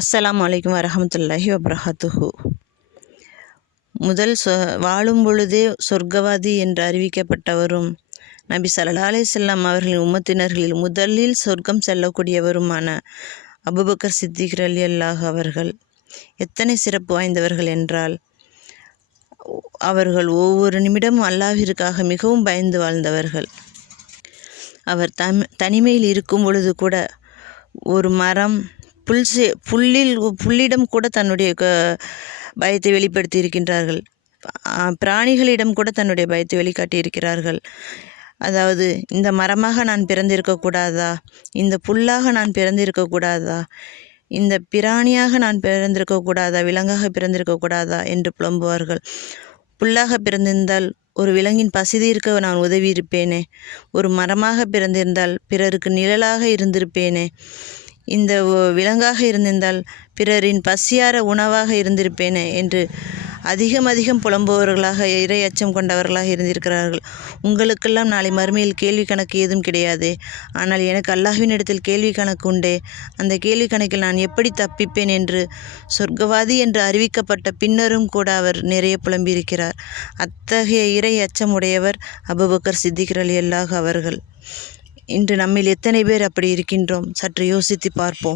அஸ்ஸலாமு அலைக்கும் வரஹமத்துல்லாஹி வபரகாத்துஹு. வாழும் பொழுதே சொர்க்கவாதி என்று அறிவிக்கப்பட்டவரும் நபி ஸல்லல்லாஹு அலைஹி வஸல்லம் அவர்களின் உம்மத்தினர்களில் முதலில் சொர்க்கம் செல்லக்கூடியவருமான அபூபக்கர் சித்திக் ரலியல்லாஹு அவர்கள் எத்தனை சிறப்பு வாய்ந்தவர்கள் என்றால், அவர்கள் ஒவ்வொரு நிமிடமும் அல்லாஹ்விற்காக மிகவும் பயந்து வாழ்ந்தவர்கள். அவர் தனிமையில் இருக்கும் பொழுது கூட ஒரு மரம், புல்லிடம் கூட தன்னுடைய பயத்தை வெளிப்படுத்தி இருக்கின்றார்கள். பிராணிகளிடம் கூட தன்னுடைய பயத்தை வெளிக்காட்டியிருக்கிறார்கள். அதாவது, இந்த மரமாக நான் பிறந்திருக்கக்கூடாதா, இந்த புல்லாக நான் பிறந்திருக்கக்கூடாதா, இந்த பிராணியாக நான் பிறந்திருக்கக்கூடாதா, விலங்காக பிறந்திருக்கக்கூடாதா என்று புலம்புவார்கள். புல்லாக பிறந்திருந்தால் ஒரு விலங்கின் பசி தீர்க்க நான் உதவி இருப்பேனே, ஒரு மரமாக பிறந்திருந்தால் பிறருக்கு நிழலாக இருந்திருப்பேனே, இந்த விலங்காக இருந்திருந்தால் பிறரின் பசியார உணவாக இருந்திருப்பேனே என்று அதிகம் புலம்புபவர்களாக, இறை அச்சம் கொண்டவர்களாக இருந்திருக்கிறார்கள். உங்களுக்கெல்லாம் நாளை மறுமையில் கேள்வி கணக்கு ஏதும் கிடையாது, ஆனால் எனக்கு அல்லாஹ்வினிடத்தில் கேள்வி கணக்கு உண்டே, அந்த கேள்வி கணக்கில் நான் எப்படி தப்பிப்பேன் என்று சொர்க்கவாதி என்று அறிவிக்கப்பட்ட பின்னரும் கூட அவர் நிறைய புலம்பியிருக்கிறார். அத்தகைய இறை அச்சம் உடையவர் அபூபக்கர் சித்திக் ரலியல்லாஹு அவர்கள். இன்று நம்மில் எத்தனை பேர் அப்படி இருக்கின்றோம்? சற்று யோசித்து பார்ப்போம்.